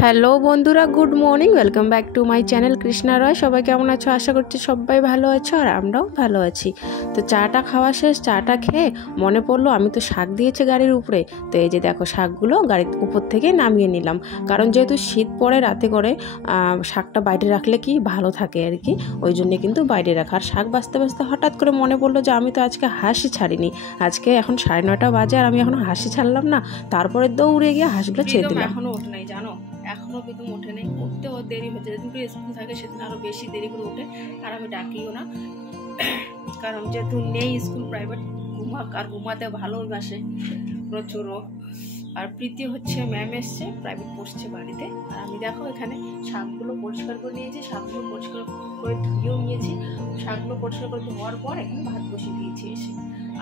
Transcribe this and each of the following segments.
Hello বন্ধুরা, good morning. Welcome back to my channel Krishna Roy. সবাই কেমন আছো? আশা করছি সবাই ভালো আছো আর আমরাও ভালো আছি। তো চাটা খাওয়া শেষ। চাটা খেয়ে মনে পড়লো আমি তো শাক দিয়েছি গাড়ির উপরে। তো এই যে দেখো, শাকগুলো গাড়ির উপর থেকে নামিয়ে নিলাম, কারণ যেহেতু শীত পড়ে রাতে করে শাকটা বাইরে রাখলে কি ভালো থাকে আর কি, ওই জন্যে কিন্তু বাইরে রাখা। আর শাক বাঁচতে বাঁচতে হঠাৎ করে মনে পড়লো যে আমি তো আজকে হাঁসই ছাড়িনি। আজকে এখন 9:30 বাজে আর আমি এখনও হাঁসই ছাড়লাম না। তারপরে দৌড়ে গিয়ে হাঁসগুলো ছেড়ে দিলাম। এখনও ওঠে নাই জানো, এখনও কিন্তু ওঠে নেই। উঠতে ওর দেরি হচ্ছে, যেদিন করে স্কুল থাকে সেদিন আরও বেশি দেরি করে ওঠে। আর আমি ডাকিও না, কারণ যেহেতু নেই স্কুল, প্রাইভেট, ঘুমাক আর ঘুমাতে ভালোবাসে প্রচুর। আর প্রীতি হচ্ছে ম্যাম এসছে, প্রাইভেট পড়ছে বাড়িতে। আর আমি দেখো এখানে শাকগুলো পরিষ্কার করে নিয়েছি, শাকগুলো পরিষ্কার করে ধুয়েও নিয়েছি। শাকগুলো পরিষ্কার করে ধোয়ার পর এখানে ভাত বসিয়ে দিয়েছি এসে।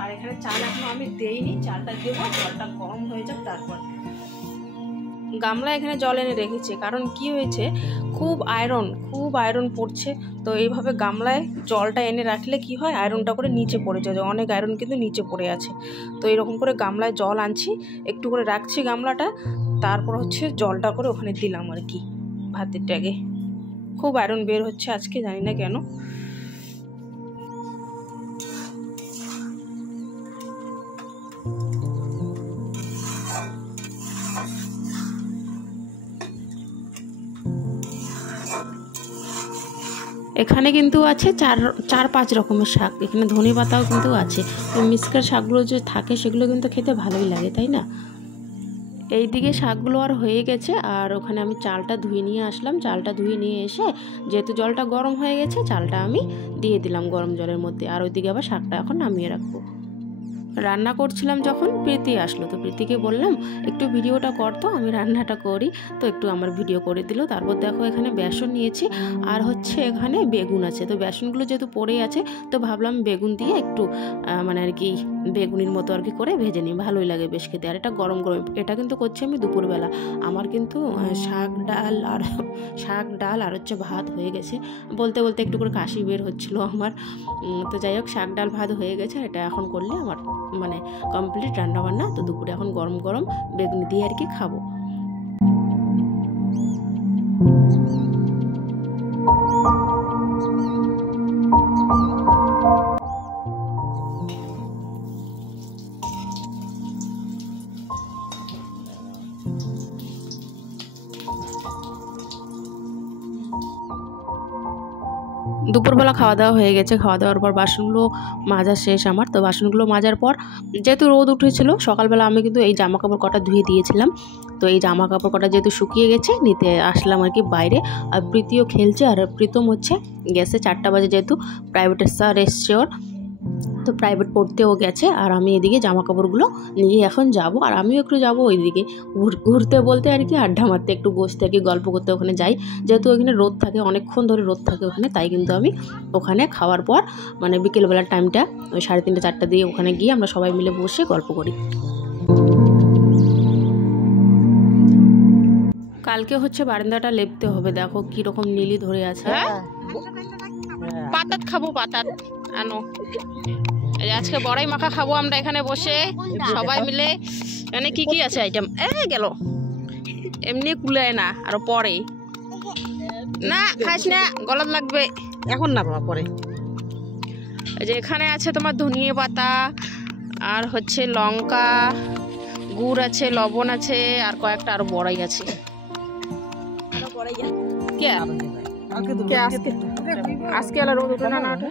আর এখানে চাল এখনো আমি দেইনি, চালটা দেবো, জলটা গরম হয়ে যাক তারপর। গামলা এখানে জল এনে রেখেছে, কারণ কি হয়েছে, খুব আয়রন পড়ছে। তো এইভাবে গামলায় জলটা এনে রাখলে কি হয়, আয়রনটা করে নিচে পড়ে যায়, অনেক আয়রন কিন্তু নিচে পড়ে আছে। তো এরকম করে গামলায় জল আনছি, একটু করে রাখছি গামলাটা, তারপর হচ্ছে জলটা করে ওখানে দিলাম আর কি ভাতের ট্যাগে। খুব আয়রন বের হচ্ছে আজকে, জানি না কেন। এখানে কিন্তু আছে চার পাঁচ রকমের শাক। এখানে ধনে পাতাও কিন্তু আছে। মিক্সকার শাকগুলো যে থাকে সেগুলো কিন্তু খেতে ভালোই লাগে, তাই না? এইদিকে শাকগুলো আর হয়ে গেছে, আর ওখানে আমি চালটা ধুয়ে নিয়ে আসলাম। চালটা ধুয়ে নিয়ে এসে যেহেতু জলটা গরম হয়ে গেছে, চালটা আমি দিয়ে দিলাম গরম জলের মধ্যে। আর ওইদিকে আবার শাকটা এখন নামিয়ে রাখবো। রান্না করছিলাম যখন প্রীতি আসলো, তো প্রীতিকে বললাম একটু ভিডিওটা করতো, আমি রান্নাটা করি। তো একটু আমার ভিডিও করে দিল। তারপর দেখো এখানে বেসন নিয়েছি, আর হচ্ছে এখানে বেগুন আছে। তো বেসনগুলো যেহেতু পড়ে আছে, তো ভাবলাম বেগুন দিয়ে একটু মানে আর কি বেগুনির মতো আর কি করে ভেজে নিই, ভালোই লাগে বেশ খেতে। আর এটা গরম গরম, এটা কিন্তু করছি আমি দুপুরবেলা। আমার কিন্তু শাক ডাল আর হচ্ছে ভাত হয়ে গেছে। বলতে বলতে একটু করে কাশি বের হচ্ছিল আমার। তো যাই হোক, শাক ডাল ভাত হয়ে গেছে। এটা এখন করলে আমার মানে কমপ্লিট রান্নাবান্না। তো দুপুরে এখন গরম গরম বেগুনি দিয়ে আর কি খাবো। দুপুরবেলা খাওয়া দাওয়া হয়ে গেছে। খাওয়া দাওয়ার পর বাসনগুলো মাজা শেষ আমার। তো বাসনগুলো মাজার পর যেহেতু রোদ উঠেছিল সকালবেলা, আমি কিন্তু এই জামা কাপড় কটা ধুয়ে দিয়েছিলাম। তো এই জামা কাপড় কটা যেহেতু শুকিয়ে গেছে, নিতে আসলাম আর কি বাইরে। আর প্রীতিও খেলছে, আর প্রীতম হচ্ছে গেছে 4টা বাজে, যেহেতু প্রাইভেটের স্যার এসছে ওর, তো প্রাইভেট পড়তেও গেছে। আর আমি এদিকে জামা কাপড়গুলো নিয়ে এখন যাব। আর আমিও একটু যাব ওইদিকে ঘুরতে বলতে আর কি, আড্ডা মারতে, একটু বসতে আর কি, গল্প করতে ওখানে যাই। যেহেতু ওখানে রোদ থাকে, অনেকক্ষণ ধরে রোদ থাকে ওখানে, তাই কিন্তু আমি ওখানে খাওয়ার পর মানে বিকেলবেলার টাইমটা ওই 3:30 4টা দিয়ে ওখানে গিয়ে আমরা সবাই মিলে বসে গল্প করি। কালকে হচ্ছে বারান্দাটা লেপতে হবে। দেখো কিরকম নীলি ধরে আছে। পাতাত খাবো, পাতাত আনো। আজকে বড়াই মাখা খাবো আমরা এখানে বসে সবাই মিলে। এখানে কি কি আছে আইটেম, গেল এমনি কুলায় না, আরো পরে না খাইস না, গলাত লাগবে এখন না, বাবা পরে। এই যে এখানে আছে তোমার ধনিয়া পাতা, আর হচ্ছে লঙ্কা, গুড় আছে, লবণ আছে, আর কয়েকটা আরো বড়াই আছে। আজকে রোদ উঠে না ওঠে,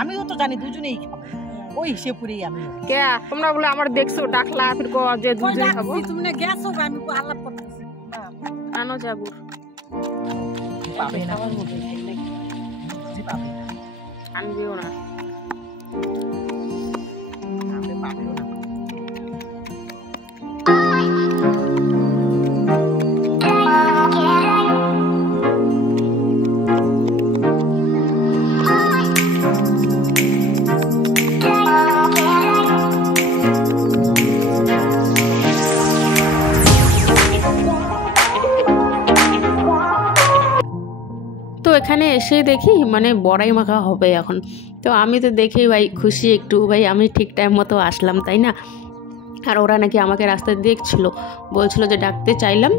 আমিও তো জানি দুজনেই ওই হিসেবে আমি। কে তোমরা বলে আমার দেখছো ডাকলা ফির কো যে দুজনে খাবো। তুমি গেছো, আমি আলাপ করতেছি। আনো যাবো পাবে না, আনবিও না, পাবেও না। তো এখানে এসে দেখি মানে বড়াই মাখা হবে এখন। তো আমি তো দেখি ভাই খুশি একটু, ভাই আমি ঠিক টাইম মতো আসলাম, তাই না? আর ওরা নাকি আমাকে রাস্তায় দেখছিল, বলছিল যে ডাকতে চাইলাম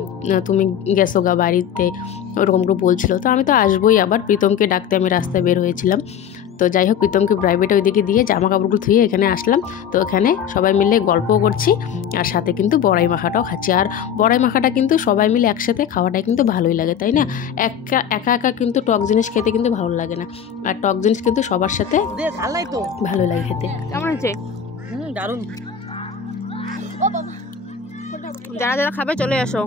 তুমি গেছো গা বাড়িতে, ওরকম করে বলছিল। তো আমি তো আসবোই, আবার প্রীতমকে ডাকতে আমি রাস্তায় বের হয়েছিলাম। তো যাই হোক, প্রীতমকে প্রাইভেটে ওইদিকে দিয়ে জামা কাপড়গুলো ধুয়ে এখানে আসলাম। তো এখানে সবাই মিলে গল্পও করছি আর সাথে কিন্তু বড়াই মাখাটাও খাচ্ছি। আর বড়াই মাখাটা কিন্তু সবাই মিলে একসাথে খাওয়াটাই কিন্তু ভালোই লাগে, তাই না? একা একা কিন্তু টক জিনিস খেতে কিন্তু ভালো লাগে না, আর টক জিনিস কিন্তু সবার সাথে তো ভালোই লাগে খেতে। কেমন আছে? দারুণ। যারা যারা খাবে চলে আসো।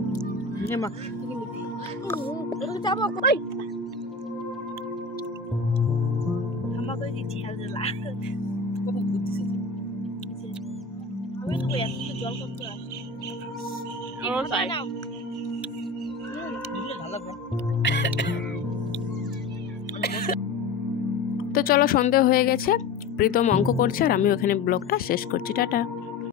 তো চলো, সন্ধে হয়ে গেছে, প্রীতম অঙ্ক করছে আর আমি ওখানে ব্লগটা শেষ করছি। টাটা।